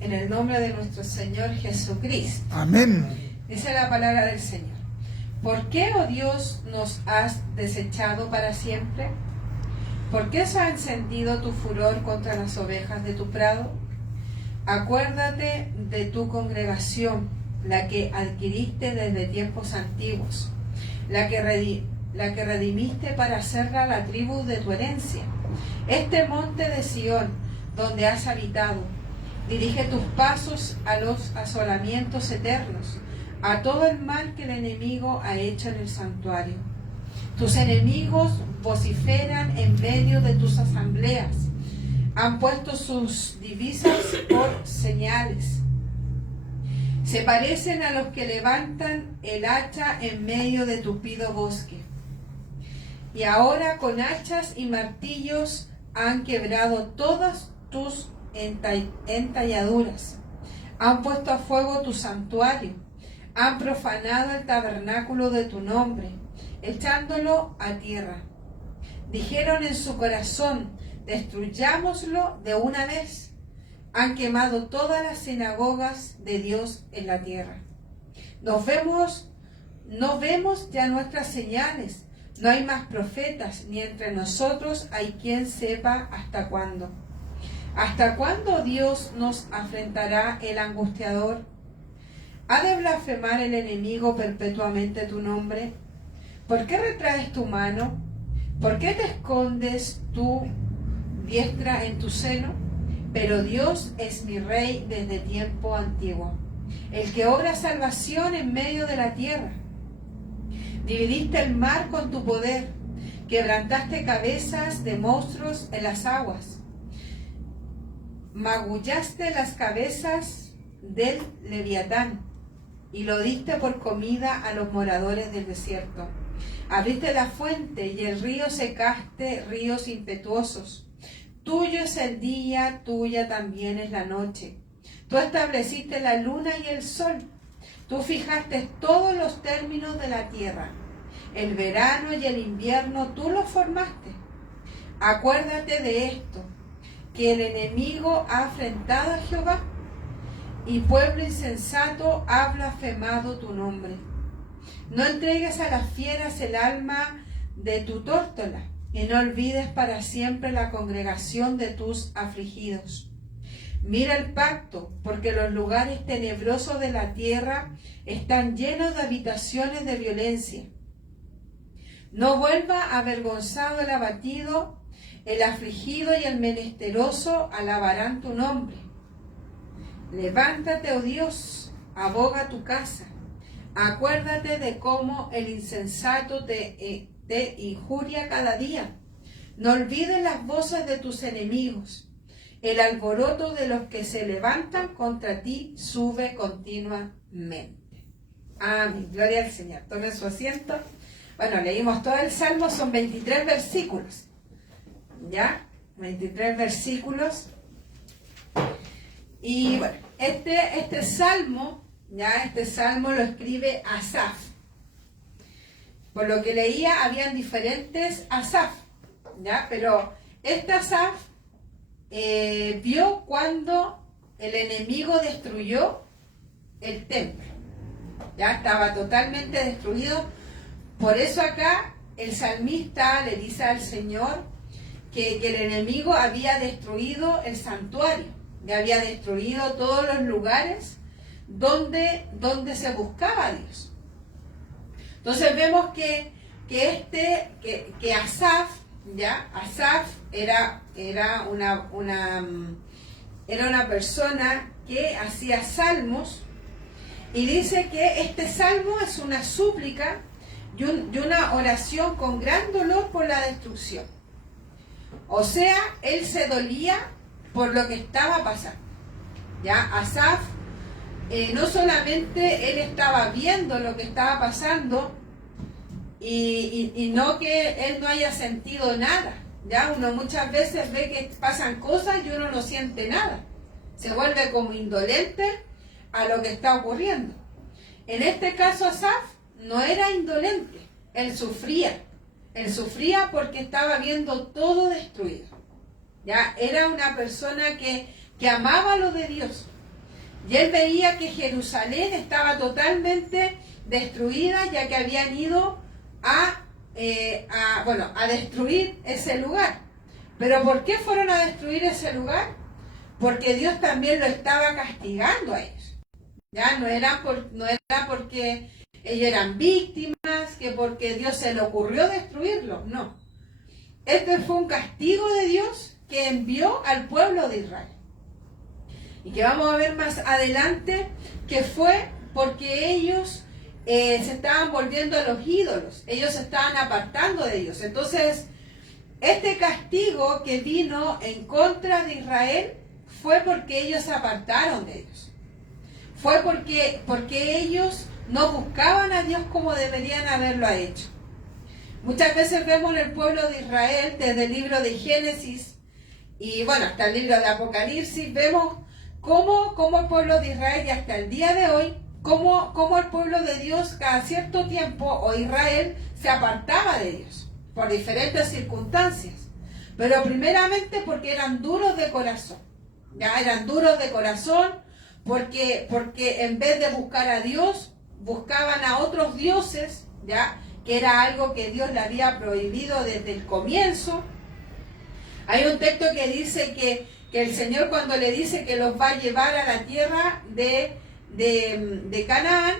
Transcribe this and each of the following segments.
en el nombre de nuestro Señor Jesucristo. Amén. Esa es la palabra del Señor. ¿Por qué, oh Dios, nos has desechado para siempre? ¿Por qué se ha encendido tu furor contra las ovejas de tu prado? Acuérdate de tu congregación, la que adquiriste desde tiempos antiguos, la que redimiste para hacerla la tribu de tu herencia. Este monte de Sión, donde has habitado, dirige tus pasos a los asolamientos eternos, a todo el mal que el enemigo ha hecho en el santuario. Tus enemigos vociferan en medio de tus asambleas, han puesto sus divisas por señales. Se parecen a los que levantan el hacha en medio de tupido bosque. Y ahora con hachas y martillos han quebrado todas tus entalladuras. Han puesto a fuego tu santuario. Han profanado el tabernáculo de tu nombre, echándolo a tierra. Dijeron en su corazón: destruyámoslo de una vez. Han quemado todas las sinagogas de Dios en la tierra. No vemos ya nuestras señales. No hay más profetas, ni entre nosotros hay quien sepa hasta cuándo. ¿Hasta cuándo Dios nos afrentará el angustiador? ¿Ha de blasfemar el enemigo perpetuamente tu nombre? ¿Por qué retraes tu mano? ¿Por qué te escondes tu diestra en tu seno? Pero Dios es mi Rey desde tiempo antiguo, el que obra salvación en medio de la tierra. Dividiste el mar con tu poder, quebrantaste cabezas de monstruos en las aguas, magullaste las cabezas del Leviatán y lo diste por comida a los moradores del desierto. Abriste la fuente y el río secaste, ríos impetuosos. Tuyo es el día, tuya también es la noche. Tú estableciste la luna y el sol. Tú fijaste todos los términos de la tierra. El verano y el invierno tú los formaste. Acuérdate de esto, que el enemigo ha afrentado a Jehová, y pueblo insensato ha blasfemado tu nombre. No entregues a las fieras el alma de tu tórtola, y no olvides para siempre la congregación de tus afligidos. Mira el pacto, porque los lugares tenebrosos de la tierra están llenos de habitaciones de violencia. No vuelva avergonzado el abatido, el afligido y el menesteroso alabarán tu nombre. Levántate, oh Dios, aboga tu casa. Acuérdate de cómo el insensato te injuria cada día. No olvides las voces de tus enemigos. El alboroto de los que se levantan contra ti sube continuamente. Amén. Gloria al Señor. Tome su asiento. Bueno, leímos todo el Salmo, son 23 versículos. ¿Ya? 23 versículos. Y bueno, este salmo lo escribe Asaf. Por lo que leía, habían diferentes Asaf, ¿ya? Pero este Asaf vio cuando el enemigo destruyó el templo. Ya estaba totalmente destruido. Por eso acá el salmista le dice al Señor que el enemigo había destruido el santuario, ya había destruido todos los lugares donde se buscaba a Dios. Entonces vemos que Asaf, ¿ya? Asaf era una persona que hacía salmos, y dice que este salmo es una súplica y una oración con gran dolor por la destrucción. O sea, él se dolía por lo que estaba pasando. Ya Asaf, no solamente él estaba viendo lo que estaba pasando, y no que él no haya sentido nada. Ya uno muchas veces ve que pasan cosas y uno no siente nada. Se vuelve como indolente a lo que está ocurriendo. En este caso Asaf no era indolente, él sufría porque estaba viendo todo destruido. Ya era una persona que amaba lo de Dios, Y él veía que Jerusalén estaba totalmente destruida, ya que habían ido a destruir ese lugar. ¿Pero por qué fueron a destruir ese lugar? Porque Dios también lo estaba castigando a ellos. Ya no era porque ellos eran víctimas, que porque Dios se le ocurrió destruirlo, no. Este fue un castigo de Dios que envió al pueblo de Israel. Y que vamos a ver más adelante que fue porque ellos se estaban volviendo a los ídolos, ellos se estaban apartando de Dios. Entonces, este castigo que vino en contra de Israel fue porque ellos se apartaron de Dios. Fue porque ellos no buscaban a Dios como deberían haberlo hecho. Muchas veces vemos en el pueblo de Israel, desde el libro de Génesis y hasta el libro de Apocalipsis, vemos cómo el pueblo de Israel y hasta el día de hoy, cómo el pueblo de Dios cada cierto tiempo, o Israel, se apartaba de Dios por diferentes circunstancias. Pero primeramente porque eran duros de corazón. Ya eran duros de corazón porque en vez de buscar a Dios, buscaban a otros dioses, ya que era algo que Dios le había prohibido desde el comienzo. Hay un texto que dice que el Señor, cuando le dice que los va a llevar a la tierra de Canaán,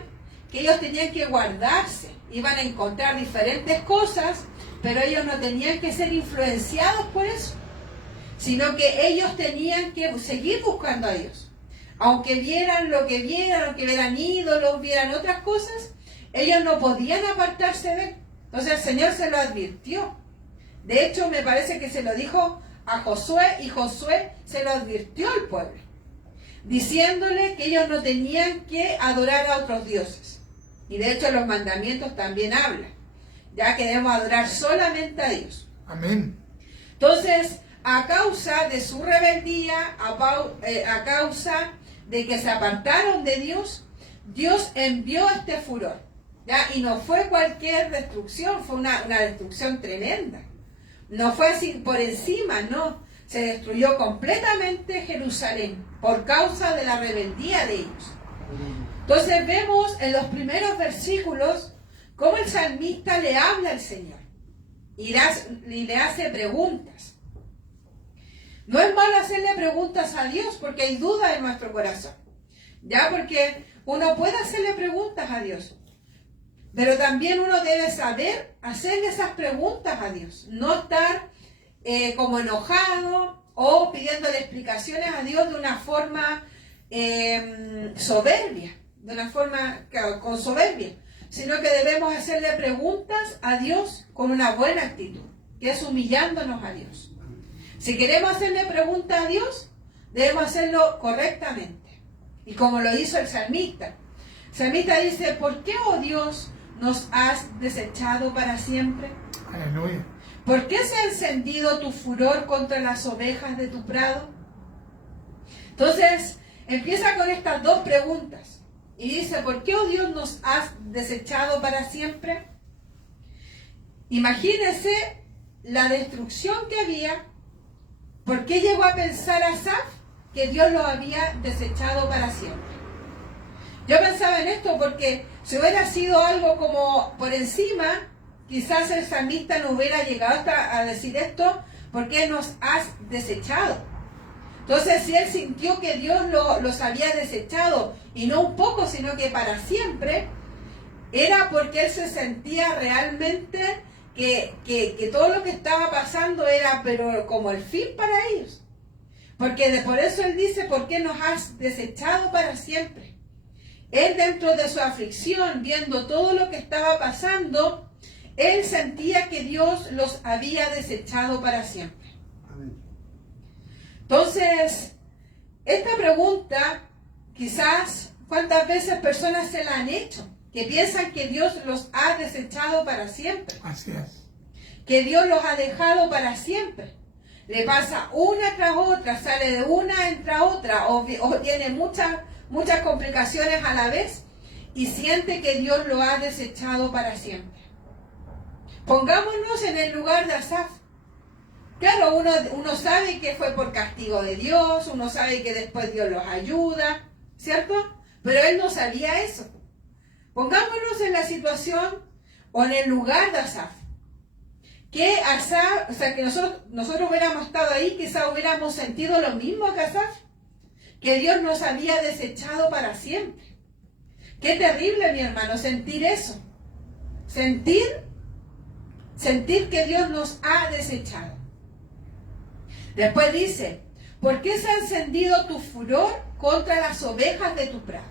que ellos tenían que guardarse, iban a encontrar diferentes cosas, pero ellos no tenían que ser influenciados por eso, sino que ellos tenían que seguir buscando a Dios. Aunque vieran lo que vieran, aunque vieran ídolos, vieran otras cosas, ellos no podían apartarse de él. Entonces el Señor se lo advirtió. De hecho, me parece que se lo dijo a Josué, y Josué se lo advirtió al pueblo, diciéndole que ellos no tenían que adorar a otros dioses. Y de hecho los mandamientos también hablan, ya que debemos adorar solamente a Dios. Amén. Entonces, a causa de su rebeldía, a causa de que se apartaron de Dios, Dios envió este furor, ¿ya? Y no fue cualquier destrucción, fue una destrucción tremenda. No fue así por encima, no. Se destruyó completamente Jerusalén por causa de la rebeldía de ellos. Entonces vemos en los primeros versículos cómo el salmista le habla al Señor y le hace preguntas. No es malo hacerle preguntas a Dios porque hay duda en nuestro corazón. Ya, porque uno puede hacerle preguntas a Dios, pero también uno debe saber hacerle esas preguntas a Dios. No estar como enojado o pidiéndole explicaciones a Dios de una forma soberbia, de una forma con soberbia, sino que debemos hacerle preguntas a Dios con una buena actitud, que es humillándonos a Dios. Si queremos hacerle preguntas a Dios, debemos hacerlo correctamente. Y como lo hizo el salmista. El salmista dice: ¿por qué, oh Dios, nos has desechado para siempre? Aleluya. ¿Por qué se ha encendido tu furor contra las ovejas de tu prado? Entonces, empieza con estas dos preguntas. Y dice: ¿por qué, oh Dios, nos has desechado para siempre? Imagínese la destrucción que había. ¿Por qué llegó a pensar Asaf que Dios lo había desechado para siempre? Yo pensaba en esto porque si hubiera sido algo como por encima, quizás el salmista no hubiera llegado hasta a decir esto: ¿por qué nos has desechado? Entonces, si él sintió que Dios los había desechado, y no un poco, sino que para siempre, era porque él se sentía realmente que todo lo que estaba pasando era pero como el fin para ellos. Porque por eso él dice: ¿por qué nos has desechado para siempre? Él, dentro de su aflicción, viendo todo lo que estaba pasando, él sentía que Dios los había desechado para siempre. Amén. Entonces, esta pregunta, quizás, ¿cuántas veces personas se la han hecho? Que piensan que Dios los ha desechado para siempre. Así es. Que Dios los ha dejado para siempre. Le pasa una tras otra, sale de una, entra otra, o tiene muchas complicaciones a la vez y siente que Dios lo ha desechado para siempre. Pongámonos en el lugar de Asaf. Claro, uno sabe que fue por castigo de Dios, uno sabe que después Dios los ayuda, ¿cierto? Pero él no sabía eso. Pongámonos en la situación o en el lugar de Asaf. Que Asaf, o sea, que nosotros hubiéramos estado ahí, quizá hubiéramos sentido lo mismo que Asaf, que Dios nos había desechado para siempre. Qué terrible, mi hermano, sentir eso. Sentir que Dios nos ha desechado. Después dice, ¿por qué se ha encendido tu furor contra las ovejas de tu prado?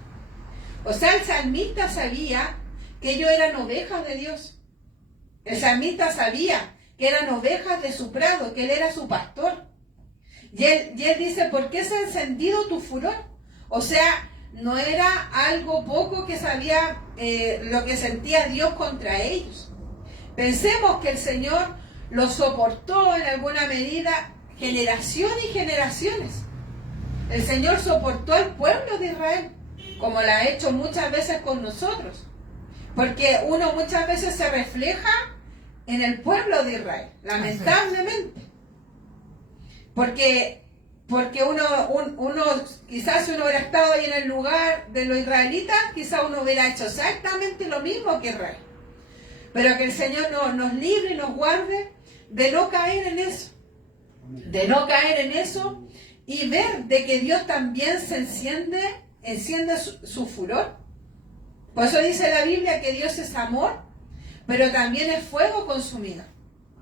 O sea, el salmista sabía que ellos eran ovejas de Dios. El salmista sabía que eran ovejas de su prado, que él era su pastor. Y él dice, ¿por qué se ha encendido tu furor? O sea, no era algo poco que sabía lo que sentía Dios contra ellos. Pensemos que el Señor los soportó en alguna medida generaciones y generaciones. El Señor soportó al pueblo de Israel, como lo ha hecho muchas veces con nosotros. Porque uno muchas veces se refleja en el pueblo de Israel, lamentablemente. Porque uno quizás si uno hubiera estado ahí en el lugar de los israelitas, quizás uno hubiera hecho exactamente lo mismo que Israel. Pero que el Señor nos libre y nos guarde de no caer en eso. De no caer en eso y ver de que Dios también se enciende su furor. Por eso dice la Biblia que Dios es amor, pero también es fuego consumido.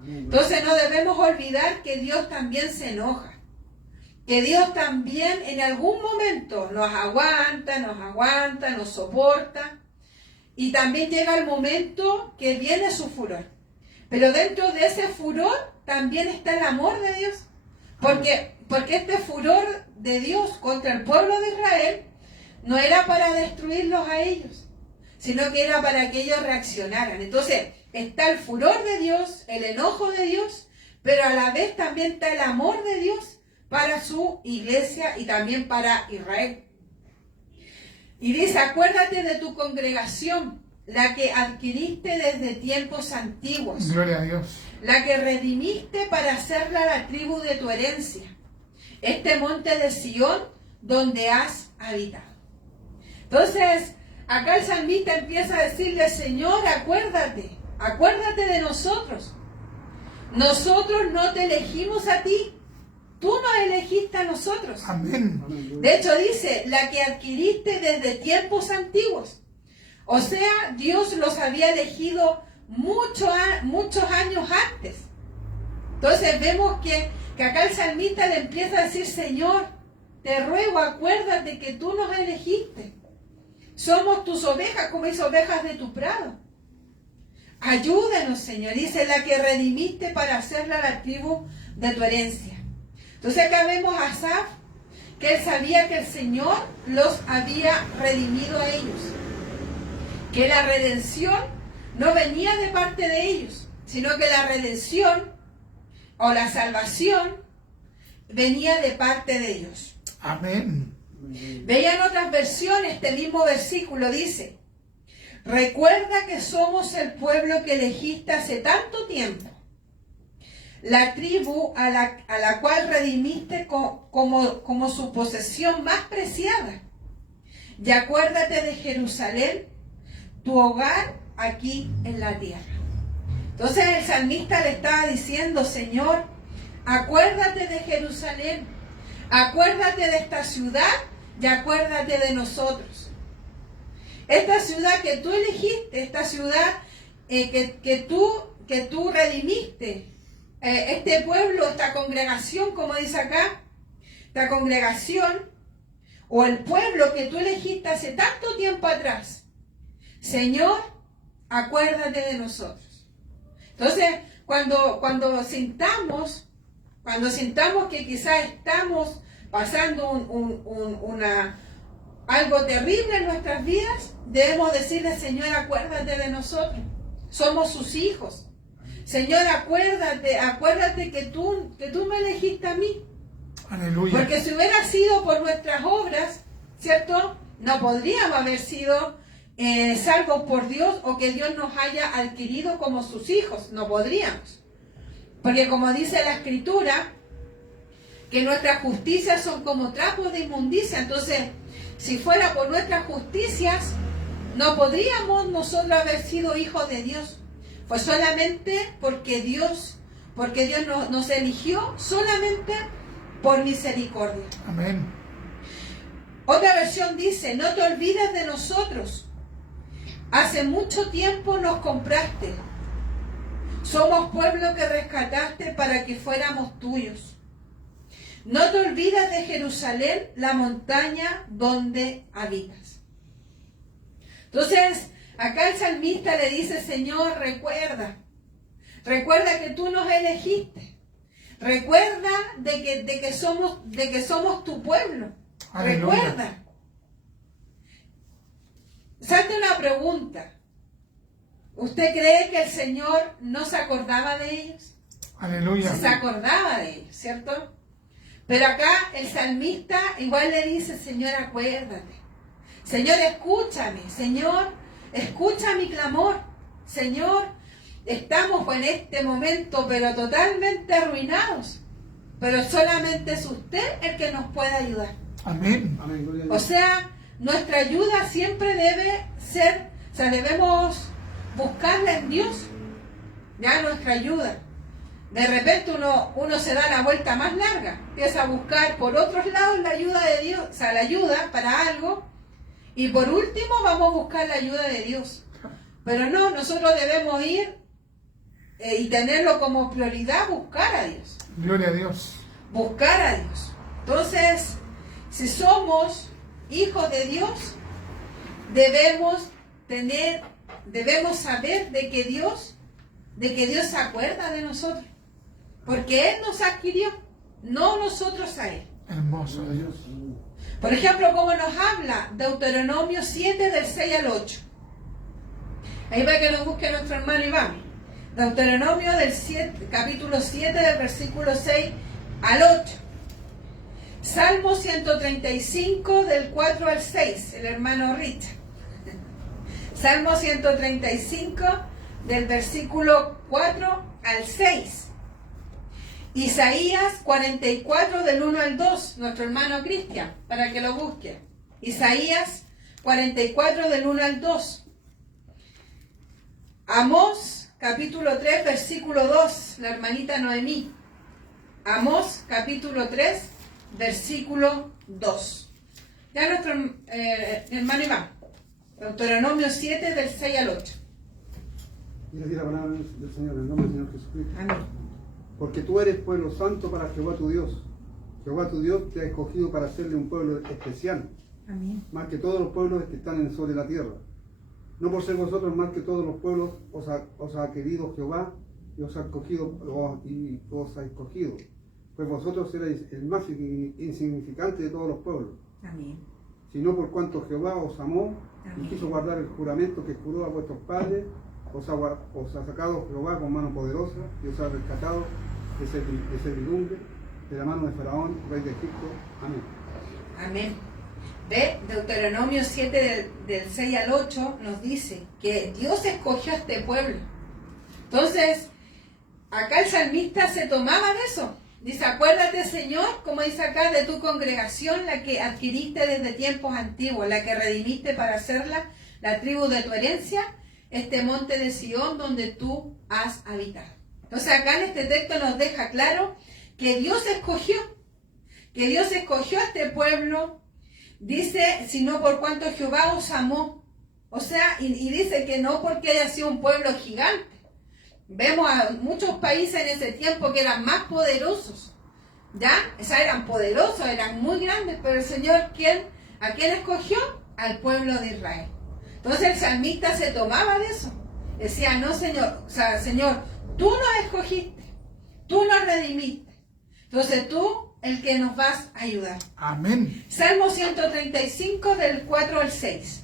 Entonces no debemos olvidar que Dios también se enoja. Que Dios también en algún momento nos aguanta, nos soporta. Y también llega el momento que viene su furor. Pero dentro de ese furor también está el amor de Dios. Porque este furor de Dios contra el pueblo de Israel no era para destruirlos a ellos, sino que era para que ellos reaccionaran. Entonces está el furor de Dios, el enojo de Dios, pero a la vez también está el amor de Dios para su iglesia y también para Israel. Y dice, acuérdate de tu congregación, la que adquiriste desde tiempos antiguos. Gloria a Dios. La que redimiste para hacerla la tribu de tu herencia. Este monte de Sión donde has habitado. Entonces, acá el salmista empieza a decirle, Señor, acuérdate de nosotros. Nosotros no te elegimos a ti. Tú nos elegiste a nosotros. Amén. De hecho dice, la que adquiriste desde tiempos antiguos. O sea, Dios los había elegido muchos años antes. Entonces vemos que acá el salmista le empieza a decir, Señor, te ruego, acuérdate que tú nos elegiste. Somos tus ovejas, como es ovejas de tu prado. Ayúdanos, Señor. Dice, la que redimiste para hacerla la tribu de tu herencia. Entonces acá vemos a Asaf, que él sabía que el Señor los había redimido a ellos. Que la redención no venía de parte de ellos, sino que la redención o la salvación venía de parte de ellos. Amén. Veían otras versiones, este mismo versículo dice, recuerda que somos el pueblo que elegiste hace tanto tiempo, la tribu a la cual redimiste como su posesión más preciada. Y acuérdate de Jerusalén, tu hogar aquí en la tierra. Entonces el salmista le estaba diciendo, Señor, acuérdate de Jerusalén, acuérdate de esta ciudad y acuérdate de nosotros. Esta ciudad que tú elegiste, esta ciudad que tú redimiste, este pueblo, esta congregación, como dice acá, esta congregación o el pueblo que tú elegiste hace tanto tiempo atrás. Señor, acuérdate de nosotros. Entonces, cuando sintamos que quizás estamos pasando algo terrible en nuestras vidas, debemos decirle, Señor, acuérdate de nosotros. Somos sus hijos. Señor, acuérdate que tú me elegiste a mí. Aleluya. Porque si hubiera sido por nuestras obras, ¿cierto? No podríamos haber sido salvos por Dios o que Dios nos haya adquirido como sus hijos. No podríamos. Porque como dice la Escritura, que nuestras justicias son como trapos de inmundicia. Entonces, Si fuera por nuestras justicias, no podríamos nosotros haber sido hijos de Dios. Fue solamente porque Dios nos eligió solamente por misericordia. Amén. Otra versión dice, no te olvides de nosotros. Hace mucho tiempo nos compraste. Somos pueblo que rescataste para que fuéramos tuyos. No te olvides de Jerusalén, la montaña donde habitas. Entonces, acá el salmista le dice, Señor, recuerda que tú nos elegiste. Recuerda de que somos tu pueblo. Aleluya. Recuerda. Salte una pregunta. ¿Usted cree que el Señor no se acordaba de ellos? Aleluya. Se acordaba de ellos, ¿cierto? Pero acá el salmista igual le dice, Señor, acuérdate. Señor, escúchame. Señor, escucha mi clamor. Señor, estamos en este momento, pero totalmente arruinados. Pero solamente es usted el que nos puede ayudar. Amén. O sea, nuestra ayuda siempre debe ser, o sea, debemos buscarla en Dios. Ya nuestra ayuda. De repente uno se da la vuelta más larga, empieza a buscar por otros lados la ayuda de Dios, o sea, la ayuda para algo, y por último vamos a buscar la ayuda de Dios. Pero no, nosotros debemos ir y tenerlo como prioridad, buscar a Dios. Gloria a Dios. Buscar a Dios. Entonces, si somos hijos de Dios, debemos saber de que Dios se acuerda de nosotros. Porque Él nos adquirió, no nosotros a Él. Hermoso Dios. Por ejemplo, como nos habla Deuteronomio 7 del 6 al 8. Ahí va que nos busque nuestro hermano Iván. Deuteronomio capítulo 7 del versículo 6 al 8. Salmo 135 del 4 al 6, el hermano Richard. Salmo 135 del versículo 4 al 6. Isaías 44 del 1 al 2, nuestro hermano Cristian, para que lo busque. Isaías 44 del 1 al 2. Amós capítulo 3 versículo 2, la hermanita Noemí. Amós capítulo 3 versículo 2. Ya nuestro hermano Iván. Deuteronomio 7 del 6 al 8. Y decir la palabra del Señor, en el nombre del Señor Jesucristo. Amén. Porque tú eres pueblo santo para Jehová tu Dios. Jehová tu Dios te ha escogido para hacerle un pueblo especial, Amén. más que todos los pueblos que están sobre la tierra. No por ser vosotros más que todos los pueblos, os ha querido Jehová y os ha escogido, pues vosotros erais el más insignificante de todos los pueblos. Amén. Sino por cuanto Jehová os amó Amén. y quiso guardar el juramento que juró a vuestros padres, os ha sacado Jehová con mano poderosa y os ha rescatado de servidumbre, de la mano de Faraón, rey de Egipto. Amén. Amén. Ve, Deuteronomio 7 del 6 al 8 nos dice que Dios escogió a este pueblo. Entonces, acá el salmista se tomaba de eso. Dice, acuérdate, Señor, como dice acá, de tu congregación, la que adquiriste desde tiempos antiguos, la que redimiste para hacerla la tribu de tu herencia, este monte de Sión donde tú has habitado. Entonces acá en este texto nos deja claro que Dios escogió a este pueblo. Dice, sino por cuanto Jehová os amó. O sea, y dice que no porque haya sido un pueblo gigante. Vemos a muchos países en ese tiempo que eran más poderosos. ¿Ya? O sea, eran poderosos, eran muy grandes, pero el Señor, ¿a quién escogió? Al pueblo de Israel. Entonces el salmista se tomaba de eso. Decía, no, Señor, o sea, Señor, tú nos escogiste, tú nos redimiste. Entonces tú, el que nos vas a ayudar. Amén. Salmo 135 del 4 al 6.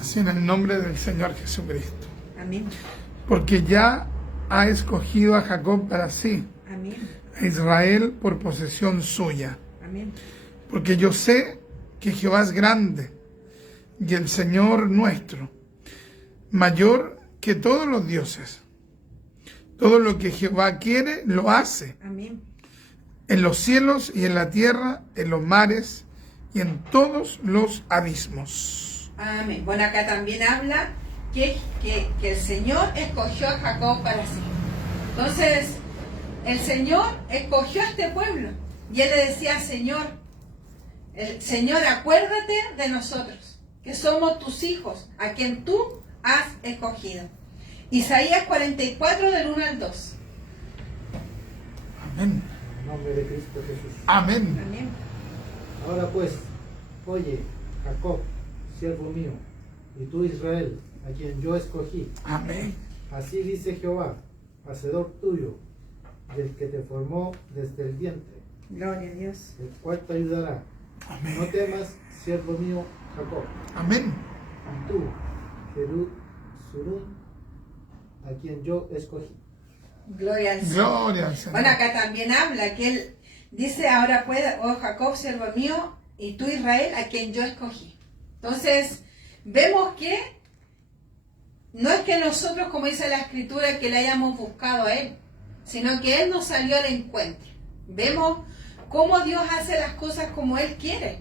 Así en el nombre del Señor Jesucristo. Amén. Porque ya ha escogido a Jacob para sí, Amén. a Israel por posesión suya. Amén. Porque yo sé que Jehová es grande y el Señor nuestro, mayor que todos los dioses. Todo lo que Jehová quiere, lo hace. Amén. En los cielos y en la tierra, en los mares y en todos los abismos. Amén. Bueno, acá también habla que el Señor escogió a Jacob para sí. Entonces, el Señor escogió a este pueblo. Y él le decía, Señor, acuérdate de nosotros, que somos tus hijos, a quien tú has escogido. Isaías 44, del 1 al 2. Amén. En el nombre de Cristo Jesús. Amén. Amén. Ahora pues, oye, Jacob, siervo mío, y tú Israel, a quien yo escogí. Amén. Así dice Jehová, hacedor tuyo, del que te formó desde el vientre, Gloria a Dios. el cual te ayudará. Amén. No temas, siervo mío, Jacob, Amén. y tú, Surún, a quien yo escogí. Gloria al Señor. Gloria al Señor. Bueno, acá también habla que él dice, ahora puede, oh Jacob, siervo mío, y tú Israel, a quien yo escogí. Entonces, vemos que no es que nosotros, como dice la Escritura, que le hayamos buscado a él, sino que él nos salió al encuentro. Vemos cómo Dios hace las cosas como él quiere.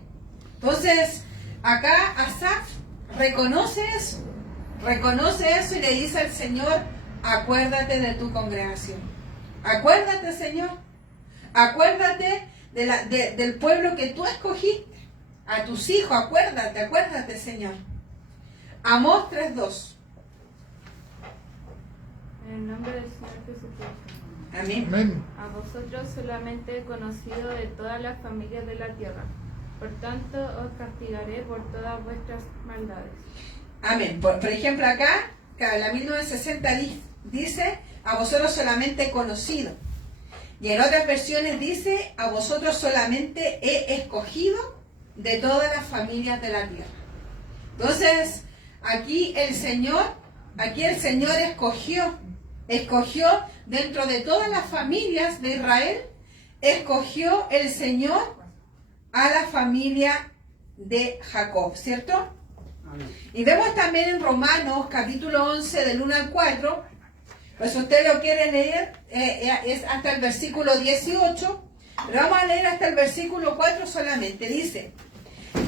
Entonces, acá Asaf reconoce eso y le dice al Señor, acuérdate de tu congregación. Acuérdate, Señor. Acuérdate del pueblo que tú escogiste. A tus hijos, acuérdate, Señor. Amós 3:2. En el nombre del Señor Jesucristo. Amén. Amén. A vosotros solamente he conocido de todas las familias de la tierra. Por tanto, os castigaré por todas vuestras maldades. Amén. Por ejemplo, acá, la 1960 dice, a vosotros solamente he conocido. Y en otras versiones dice, a vosotros solamente he escogido de todas las familias de la tierra. Entonces, aquí el Señor escogió dentro de todas las familias de Israel, escogió el Señor a la familia de Jacob, ¿cierto? Amén. Y vemos también en Romanos capítulo 11 del 1 al 4, pues si usted lo quiere leer, es hasta el versículo 18, pero vamos a leer hasta el versículo 4 solamente. Dice,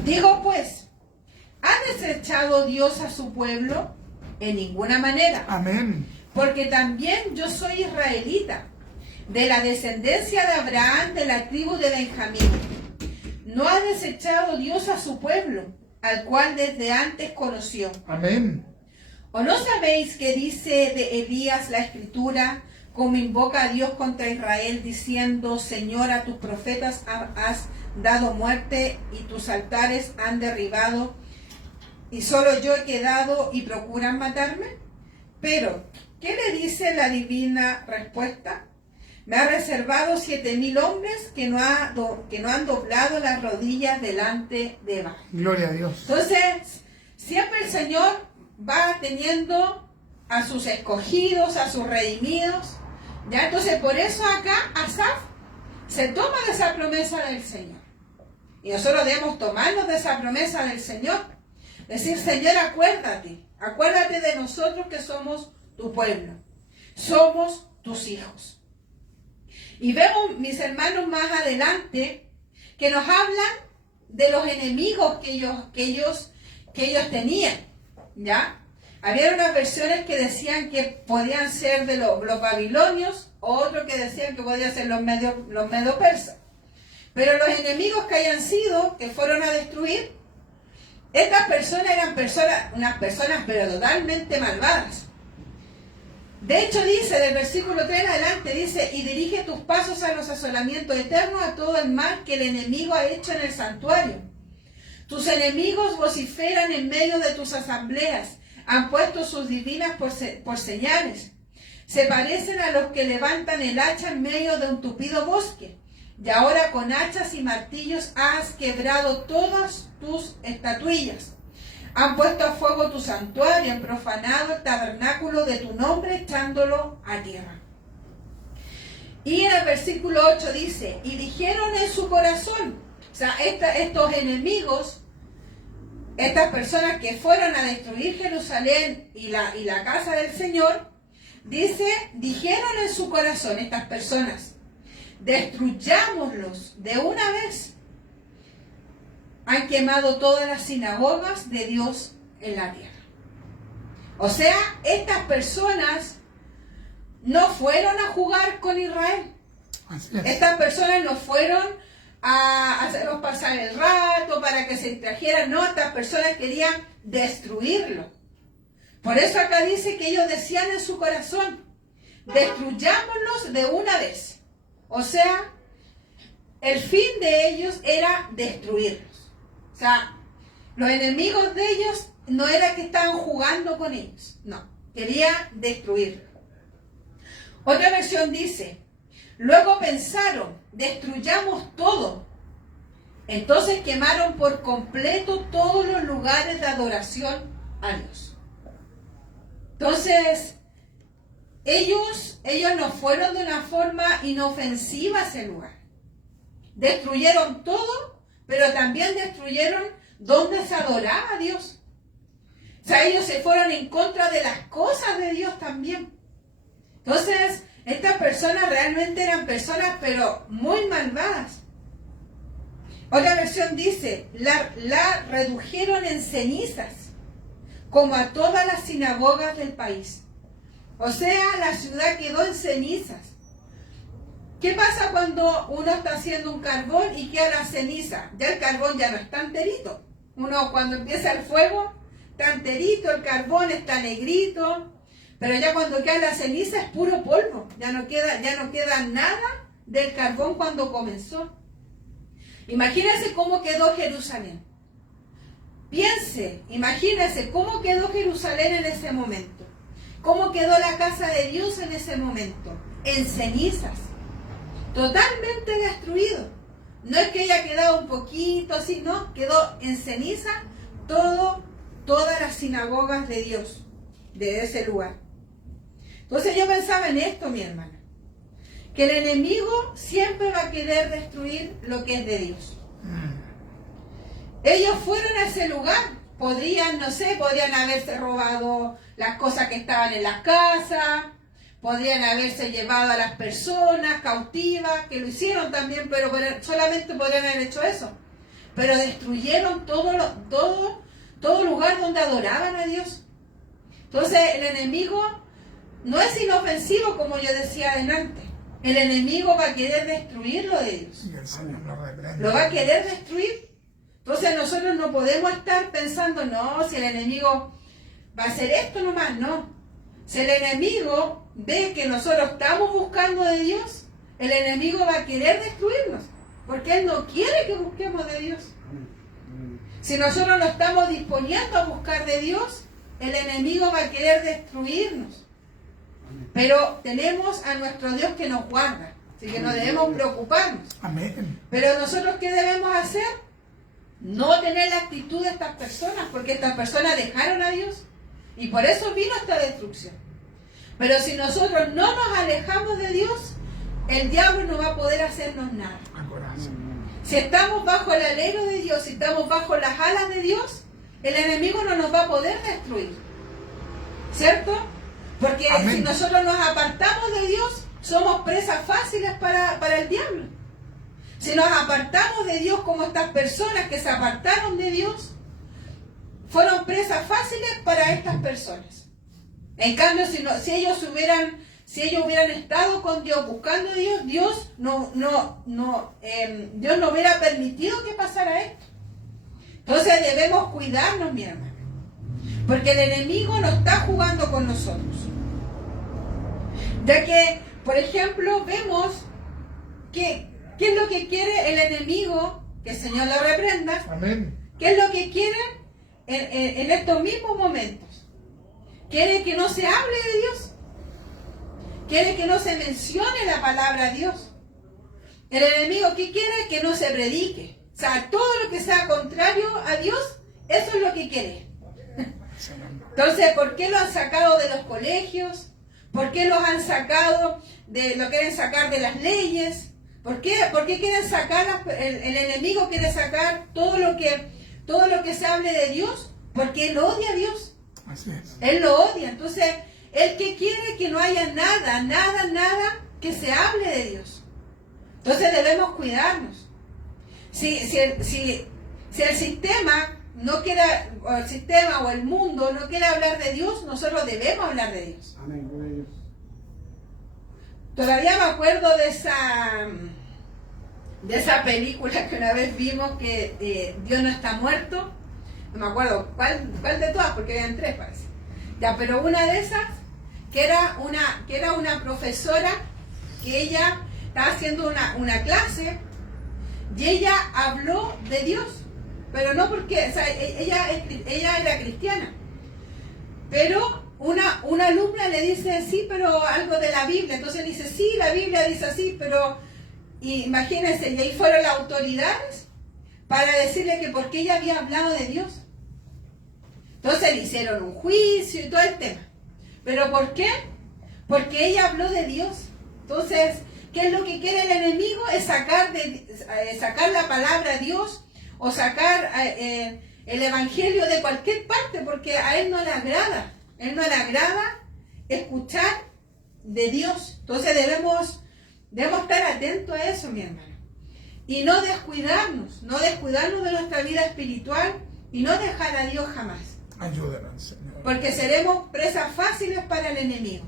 digo pues, ¿ha desechado Dios a su pueblo? En ninguna manera. Amén. Porque también yo soy israelita, de la descendencia de Abraham, de la tribu de Benjamín. ¿No ha desechado Dios a su pueblo, al cual desde antes conoció? Amén. ¿O no sabéis que dice de Elías la Escritura, como invoca a Dios contra Israel, diciendo, Señor, a tus profetas has dado muerte y tus altares han derribado, y solo yo he quedado y procuran matarme? Pero, ¿qué le dice la divina respuesta? Me ha reservado 7,000 hombres que no han doblado las rodillas delante de Baal. Gloria a Dios. Entonces, siempre el Señor va teniendo a sus escogidos, a sus redimidos. ¿Ya? Entonces, por eso acá Asaf se toma de esa promesa del Señor. Y nosotros debemos tomarnos de esa promesa del Señor. Decir, Señor, acuérdate de nosotros que somos tu pueblo. Somos tus hijos. Y vemos, mis hermanos, más adelante, que nos hablan de los enemigos que ellos tenían, ¿ya? Había unas versiones que decían que podían ser de los babilonios, otros que decían que podían ser los medio persas. Pero los enemigos que fueron a destruir, estas personas eran unas personas pero totalmente malvadas. De hecho dice, del versículo 3 en adelante, dice, y dirige tus pasos a los asolamientos eternos, a todo el mal que el enemigo ha hecho en el santuario. Tus enemigos vociferan en medio de tus asambleas, han puesto sus divinas por señales. Se parecen a los que levantan el hacha en medio de un tupido bosque. Y ahora con hachas y martillos has quebrado todas tus estatuillas. Han puesto a fuego tu santuario, han profanado el tabernáculo de tu nombre, echándolo a tierra. Y en el versículo 8 dice, y dijeron en su corazón, o sea, estos enemigos, estas personas que fueron a destruir Jerusalén y la casa del Señor, dice, dijeron en su corazón estas personas, destruyámoslos de una vez. han quemado todas las sinagogas de Dios en la tierra. O sea, estas personas no fueron a jugar con Israel. Así es. Estas personas no fueron a hacerlos pasar el rato para que se distrajeran. No, estas personas querían destruirlo. Por eso acá dice que ellos decían en su corazón, destruyámonos de una vez. O sea, el fin de ellos era destruirlos. O sea, los enemigos de ellos no era que estaban jugando con ellos. No, quería destruirlos. Otra versión dice, luego pensaron, destruyamos todo. Entonces quemaron por completo todos los lugares de adoración a Dios. Entonces, ellos no fueron de una forma inofensiva a ese lugar. Destruyeron todo, pero también destruyeron donde se adoraba a Dios. O sea, ellos se fueron en contra de las cosas de Dios también. Entonces, estas personas realmente eran personas, pero muy malvadas. Otra versión dice, la redujeron en cenizas, como a todas las sinagogas del país. O sea, la ciudad quedó en cenizas. ¿Qué pasa cuando uno está haciendo un carbón y queda la ceniza? Ya el carbón ya no está enterito. Uno cuando empieza el fuego, está enterito, el carbón está negrito, pero ya cuando queda la ceniza es puro polvo. Ya no queda nada del carbón cuando comenzó. Imagínense cómo quedó Jerusalén. Imagínense cómo quedó Jerusalén en ese momento. Cómo quedó la casa de Dios en ese momento. En cenizas. Totalmente destruido. No es que haya quedado un poquito así, no. Quedó en ceniza todas las sinagogas de Dios. De ese lugar. Entonces yo pensaba en esto, mi hermana. Que el enemigo siempre va a querer destruir lo que es de Dios. Ellos fueron a ese lugar, podrían haberse robado las cosas que estaban en las casas, podrían haberse llevado a las personas cautivas, que lo hicieron también, pero solamente podrían haber hecho eso. Pero destruyeron todo lugar donde adoraban a Dios. Entonces el enemigo no es inofensivo, como yo decía adelante. El enemigo va a querer destruir lo de Dios. Y el Señor lo reprende. Lo va a querer destruir. Entonces nosotros no podemos estar pensando, no, si el enemigo va a hacer esto nomás, no. Si el enemigo ve que nosotros estamos buscando de Dios, el enemigo va a querer destruirnos, porque él no quiere que busquemos de Dios. Si nosotros no estamos disponiendo a buscar de Dios, el enemigo va a querer destruirnos. Pero tenemos a nuestro Dios que nos guarda, así que no debemos preocuparnos. Amén. Pero nosotros, ¿qué debemos hacer? No tener la actitud de estas personas, porque estas personas dejaron a Dios y por eso vino esta destrucción. Pero si nosotros no nos alejamos de Dios, el diablo no va a poder hacernos nada. Si estamos bajo el alero de Dios, si estamos bajo las alas de Dios, el enemigo no nos va a poder destruir. ¿Cierto? Porque Amén. Si nosotros nos apartamos de Dios, somos presas fáciles para el diablo. Si nos apartamos de Dios como estas personas que se apartaron de Dios, fueron presas fáciles para estas personas. En cambio, si ellos hubieran estado con Dios, buscando a Dios, Dios no hubiera permitido que pasara esto. Entonces debemos cuidarnos, mi hermano, porque el enemigo no está jugando con nosotros. Ya que, por ejemplo, vemos que ¿qué es lo que quiere el enemigo? Que el Señor lo reprenda. Amén. ¿Qué es lo que quiere en estos mismos momentos? Quiere que no se hable de Dios. Quiere que no se mencione la palabra de Dios. El enemigo, ¿qué quiere? Que no se predique. O sea, todo lo que sea contrario a Dios, eso es lo que quiere. Entonces, ¿por qué lo han sacado de los colegios? ¿Por qué los han sacado lo quieren sacar de las leyes? ¿Por qué quieren sacar, el enemigo quiere sacar todo lo que se hable de Dios? Porque él odia a Dios. Así es. Él lo odia. Entonces, él que quiere que no haya nada que se hable de Dios. Entonces debemos cuidarnos. Si Si el sistema no quiere, o el sistema o el mundo no quiere hablar de Dios, nosotros debemos hablar de Dios. Amén, gloria a Dios. Todavía me acuerdo de esa película que una vez vimos, que Dios no está muerto. No me acuerdo cuál de todas, porque habían 3 parece. Ya, pero una de esas, que era una profesora, que ella estaba haciendo una clase y ella habló de Dios, pero no porque, o sea, ella era cristiana, pero una alumna le dice, sí, pero algo de la Biblia. Entonces dice, sí, la Biblia dice así, pero imagínense, y ahí fueron las autoridades para decirle que por qué ella había hablado de Dios. Entonces le hicieron un juicio y todo el tema. ¿Pero por qué? Porque ella habló de Dios. Entonces, ¿qué es lo que quiere el enemigo? Es sacar la palabra de Dios, o sacar el evangelio de cualquier parte, porque a él no le agrada. A él no le agrada escuchar de Dios. Entonces debemos estar atentos a eso, mi hermano. Y no descuidarnos de nuestra vida espiritual y no dejar a Dios jamás. Ayúdanos, Señor. Porque seremos presas fáciles para el enemigo.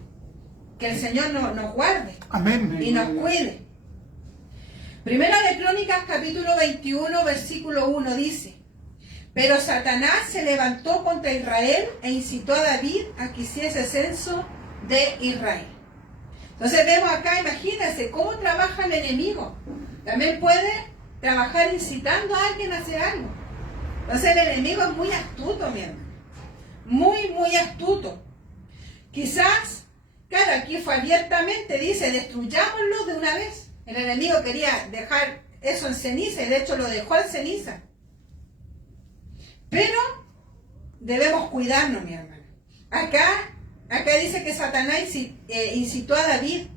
Que el Señor nos guarde. Amén. Y nos cuide. Primera de Crónicas, capítulo 21, versículo 1 dice: pero Satanás se levantó contra Israel e incitó a David a que hiciese censo de Israel. Entonces vemos acá, imagínense cómo trabaja el enemigo. También puede trabajar incitando a alguien a hacer algo. Entonces el enemigo es muy astuto, mi hermano. Muy, muy astuto. Quizás, claro, aquí fue abiertamente, dice, destruyámoslo de una vez. El enemigo quería dejar eso en ceniza y de hecho lo dejó en ceniza. Pero debemos cuidarnos, mi hermano. Acá dice que Satanás incitó a David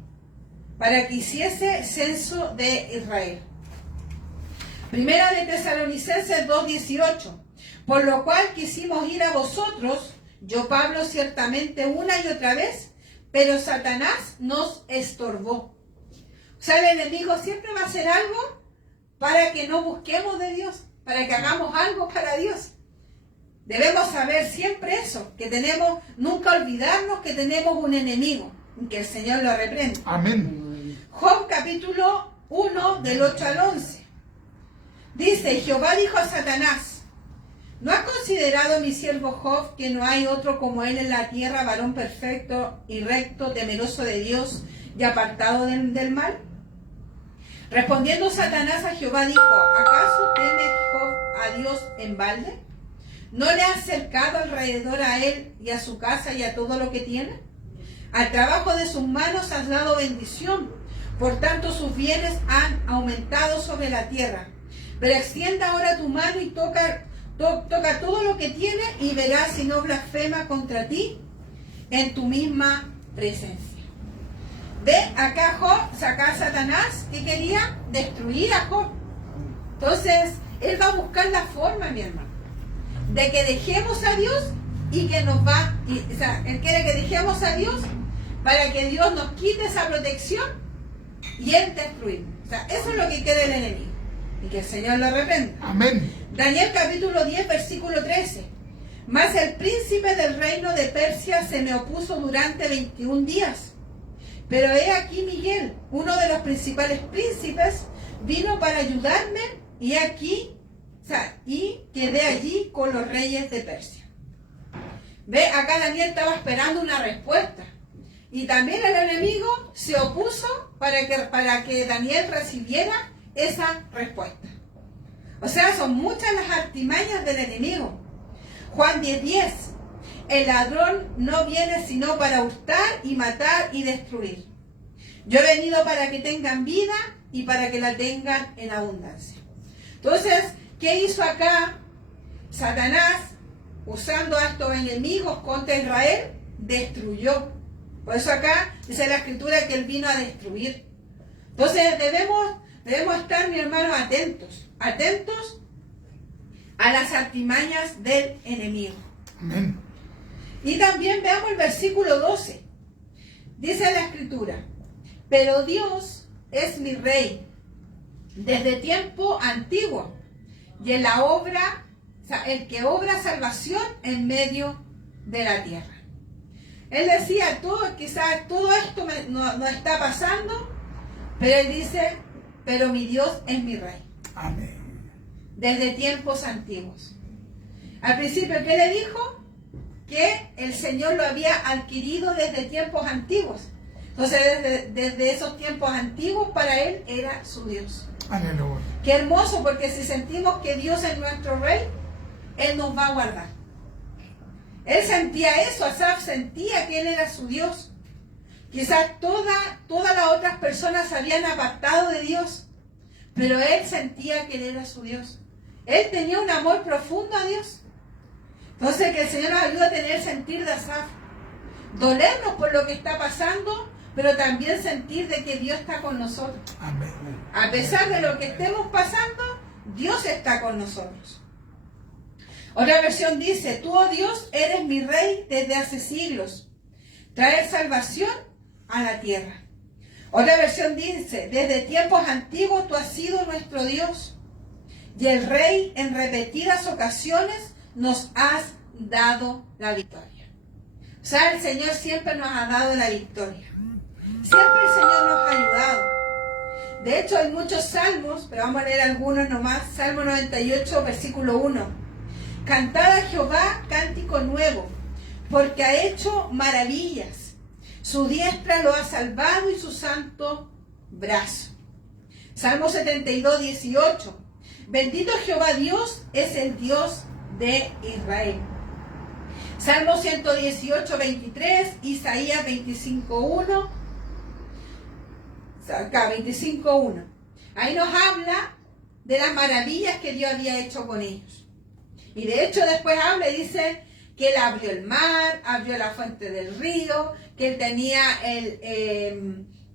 para que hiciese censo de Israel. Primera de Tesalonicenses 2:18. Por lo cual quisimos ir a vosotros, yo Pablo ciertamente una y otra vez, pero Satanás nos estorbó. O sea, el enemigo siempre va a hacer algo para que no busquemos de Dios, para que hagamos algo para Dios. Debemos saber siempre eso, que tenemos, nunca olvidarnos que tenemos un enemigo, y que el Señor lo reprenda. Amén. Job capítulo 1 del 8 al 11. Dice, Jehová dijo a Satanás, ¿no has considerado mi siervo Job, que no hay otro como él en la tierra, varón perfecto y recto, temeroso de Dios y apartado del mal? Respondiendo Satanás a Jehová dijo, ¿acaso teme Job a Dios en balde? ¿No le has cercado alrededor a él y a su casa y a todo lo que tiene? Al trabajo de sus manos has dado bendición, por tanto sus bienes han aumentado sobre la tierra. Pero extienda ahora tu mano y toca todo lo que tiene y verás si no blasfema contra ti en tu misma presencia. Ve, acá Job, saca a Satanás que quería destruir a Job. Entonces, él va a buscar la forma, mi hermano, de que dejemos a Dios y que nos va, o sea, él quiere que dejemos a Dios para que Dios nos quite esa protección y él destruirnos. O sea, eso es lo que quiere el enemigo. Y que el Señor lo reprenda. Amén. Daniel capítulo 10, versículo 13. Mas el príncipe del reino de Persia se me opuso durante 21 días. Pero he aquí Miguel, uno de los principales príncipes, vino para ayudarme y aquí, y quedé allí con los reyes de Persia. Ve, acá Daniel estaba esperando una respuesta. Y también el enemigo se opuso para que Daniel recibiera esa respuesta. O sea, son muchas las artimañas del enemigo. Juan 10:10. El ladrón no viene sino para hurtar y matar y destruir. Yo he venido para que tengan vida y para que la tengan en abundancia. Entonces, ¿qué hizo acá Satanás usando a estos enemigos contra Israel? Destruyó. Por eso acá dice la escritura que él vino a destruir. Entonces debemos estar, mi hermano, atentos a las artimañas del enemigo. Amén. Y también veamos el versículo 12. Dice la escritura, pero Dios es mi rey desde tiempo antiguo y en la obra, o sea, el que obra salvación en medio de la tierra. Él decía, quizás todo esto no está pasando, pero él dice, pero mi Dios es mi Rey. Amén. Desde tiempos antiguos. Al principio, ¿qué le dijo? Que el Señor lo había adquirido desde tiempos antiguos. Entonces, desde esos tiempos antiguos, para él era su Dios. Aleluya. Qué hermoso, porque si sentimos que Dios es nuestro Rey, Él nos va a guardar. Él sentía eso, Asaf sentía que Él era su Dios. Quizás todas las otras personas se habían apartado de Dios, pero él sentía que Él era su Dios. Él tenía un amor profundo a Dios. Entonces, que el Señor nos ayude a tener el sentir de Asaf. Dolernos por lo que está pasando, pero también sentir de que Dios está con nosotros. Amén. A pesar de lo que estemos pasando, Dios está con nosotros. Otra versión dice, tú, oh Dios, eres mi Rey desde hace siglos. Traer salvación a la tierra. Otra versión dice, desde tiempos antiguos tú has sido nuestro Dios. Y el Rey en repetidas ocasiones nos has dado la victoria. O sea, el Señor siempre nos ha dado la victoria. Siempre el Señor nos ha ayudado. De hecho, hay muchos salmos, pero vamos a leer algunos nomás. Salmo 98, versículo 1. Cantad a Jehová cántico nuevo, porque ha hecho maravillas. Su diestra lo ha salvado y su santo brazo. Salmo 72, 18. Bendito Jehová Dios, es el Dios de Israel. Salmo 118, 23. Isaías 25, 1. Acá, 25, 1. Ahí nos habla de las maravillas que Dios había hecho con ellos. Y de hecho después habla y dice que Él abrió el mar, abrió la fuente del río, que Él tenía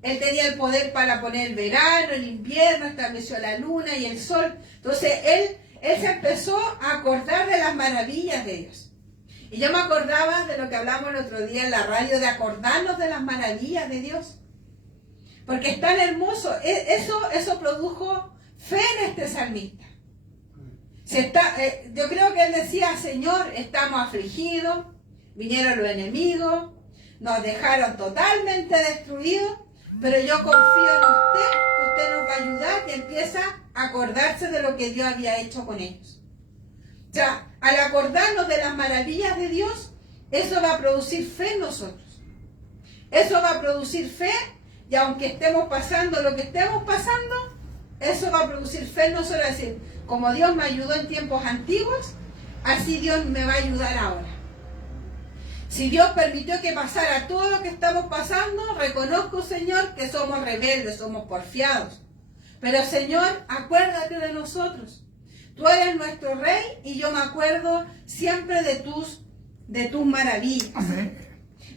el poder para poner el verano, el invierno, estableció la luna y el sol. Entonces Él se empezó a acordar de las maravillas de Dios. Y yo me acordaba de lo que hablamos el otro día en la radio, de acordarnos de las maravillas de Dios. Porque es tan hermoso. Eso produjo fe en este salmista. Yo creo que él decía, Señor, estamos afligidos, vinieron los enemigos, nos dejaron totalmente destruidos, pero yo confío en usted, que usted nos va a ayudar, y empieza a acordarse de lo que Dios había hecho con ellos. O sea, al acordarnos de las maravillas de Dios, eso va a producir fe en nosotros. Eso va a producir fe, y aunque estemos pasando lo que estemos pasando, eso va a producir fe en nosotros, es decir, como Dios me ayudó en tiempos antiguos, así Dios me va a ayudar ahora. Si Dios permitió que pasara todo lo que estamos pasando, reconozco, Señor, que somos rebeldes, somos porfiados. Pero, Señor, acuérdate de nosotros. Tú eres nuestro Rey y yo me acuerdo siempre de tus maravillas. Amén.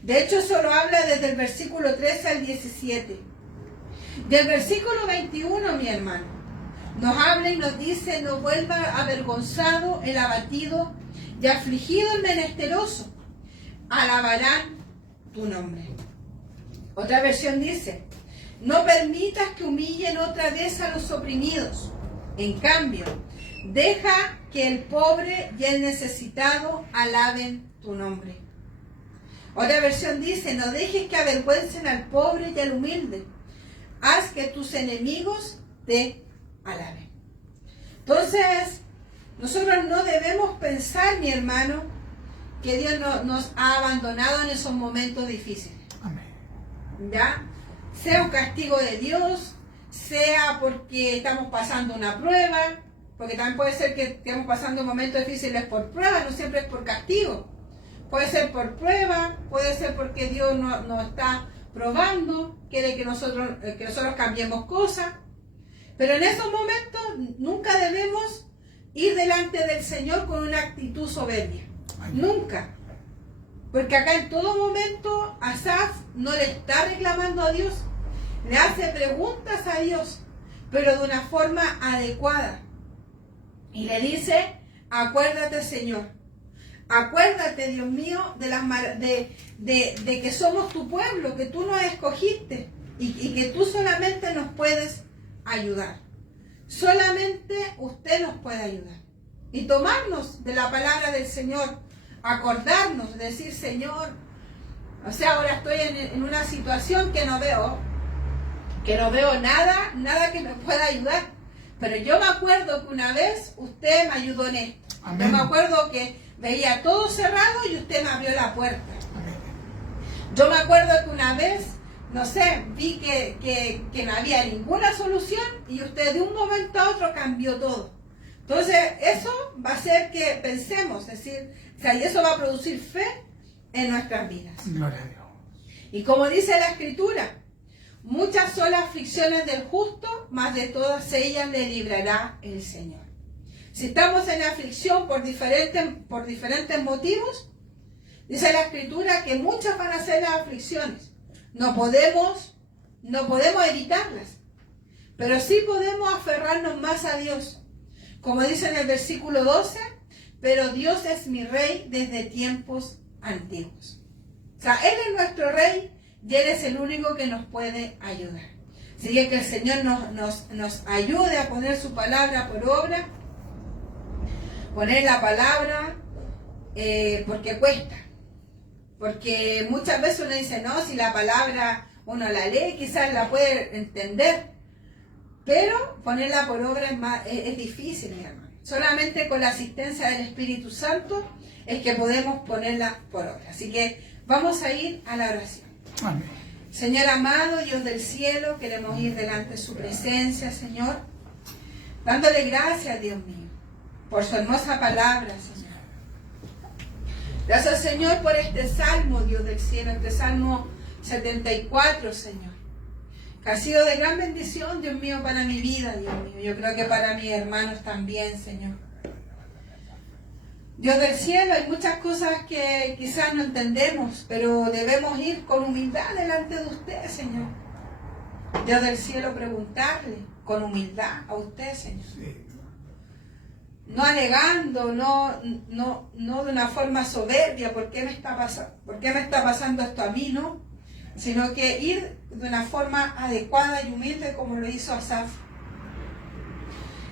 De hecho, eso lo habla desde el versículo 13 al 17. Del versículo 21, mi hermano, nos habla y nos dice, no vuelva avergonzado el abatido y afligido el menesteroso, alabarán tu nombre. Otra versión dice, no permitas que humillen otra vez a los oprimidos. En cambio, deja que el pobre y el necesitado alaben tu nombre. Otra versión dice, no dejes que avergüencen al pobre y al humilde. Haz que tus enemigos te alaben. Entonces, nosotros no debemos pensar, mi hermano, que Dios nos ha abandonado en esos momentos difíciles. Amén. ¿Ya? Sea un castigo de Dios, sea porque estamos pasando una prueba, porque también puede ser que estemos pasando momentos difíciles por prueba, no siempre es por castigo. Puede ser por prueba, puede ser porque Dios nos está probando, quiere que nosotros cambiemos cosas. Pero en esos momentos nunca debemos ir delante del Señor con una actitud soberbia. Nunca. Porque acá en todo momento Asaf no le está reclamando a Dios, le hace preguntas a Dios, pero de una forma adecuada. Y le dice, acuérdate, Señor, acuérdate, Dios mío, de que somos tu pueblo, que tú nos escogiste y que tú solamente nos puedes ayudar. Solamente usted nos puede ayudar. Y tomarnos de la palabra del Señor, acordarnos, decir, Señor, o sea, ahora estoy en una situación que no veo nada que me pueda ayudar. Pero yo me acuerdo que una vez usted me ayudó en esto. Amén. Yo me acuerdo que veía todo cerrado y usted me abrió la puerta. Amén. Yo me acuerdo que una vez, no sé, vi que no había ninguna solución y usted de un momento a otro cambió todo. Entonces, eso va a hacer que pensemos, es decir, o sea, y eso va a producir fe en nuestras vidas. Gloria a Dios. Y como dice la Escritura, muchas son las aflicciones del justo, mas de todas ellas le librará el Señor. Si estamos en aflicción por diferentes motivos, dice la Escritura que muchas van a ser las aflicciones. No podemos evitarlas, pero sí podemos aferrarnos más a Dios. Como dice en el versículo 12, pero Dios es mi Rey desde tiempos antiguos. O sea, Él es nuestro Rey y Él es el único que nos puede ayudar. Así que el Señor nos ayude a poner su palabra por obra, poner la palabra, porque cuesta. Porque muchas veces uno dice, no, si la palabra uno la lee, quizás la puede entender, pero ponerla por obra es difícil, mi hermano. Solamente con la asistencia del Espíritu Santo es que podemos ponerla por obra. Así que vamos a ir a la oración. Amén. Señor amado, Dios del cielo, queremos ir delante de su presencia, Señor, dándole gracias, Dios mío, por su hermosa palabra, Señor. Gracias, Señor, por este salmo, Dios del cielo, este salmo 74, Señor, que ha sido de gran bendición, Dios mío, para mi vida, Dios mío. Yo creo que para mis hermanos también, Señor. Dios del cielo, hay muchas cosas que quizás no entendemos, pero debemos ir con humildad delante de usted, Señor. Dios del cielo, preguntarle con humildad a usted, Señor. No alegando, no de una forma soberbia, ¿por qué me está pasando esto a mí, no? Sino que ir de una forma adecuada y humilde como lo hizo Asaf.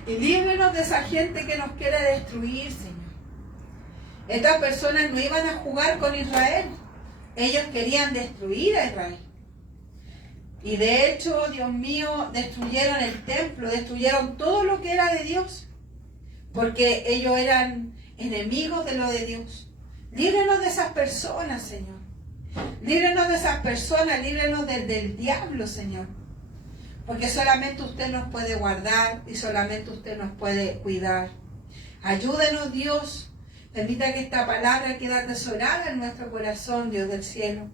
Y líbrenos de esa gente que nos quiere destruir, Señor. Estas personas no iban a jugar con Israel. Ellos querían destruir a Israel. Y de hecho, Dios mío, destruyeron el templo, destruyeron todo lo que era de Dios. Porque ellos eran enemigos de lo de Dios. Líbrenos de esas personas, Señor. Líbrenos de esas personas, líbrenos del diablo, Señor. Porque solamente usted nos puede guardar y solamente usted nos puede cuidar. Ayúdenos, Dios. Permita que esta palabra quede atesorada en nuestro corazón, Dios del cielo.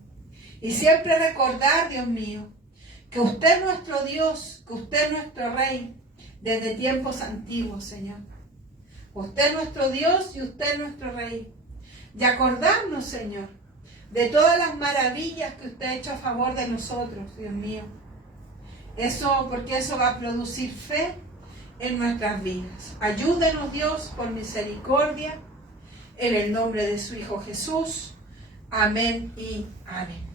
Y siempre recordar, Dios mío, que usted es nuestro Dios, que usted es nuestro Rey desde tiempos antiguos, Señor. Usted es nuestro Dios y usted es nuestro Rey. Y acordarnos, Señor, de todas las maravillas que usted ha hecho a favor de nosotros, Dios mío. Porque eso va a producir fe en nuestras vidas. Ayúdenos, Dios, por misericordia, en el nombre de su Hijo Jesús. Amén y amén.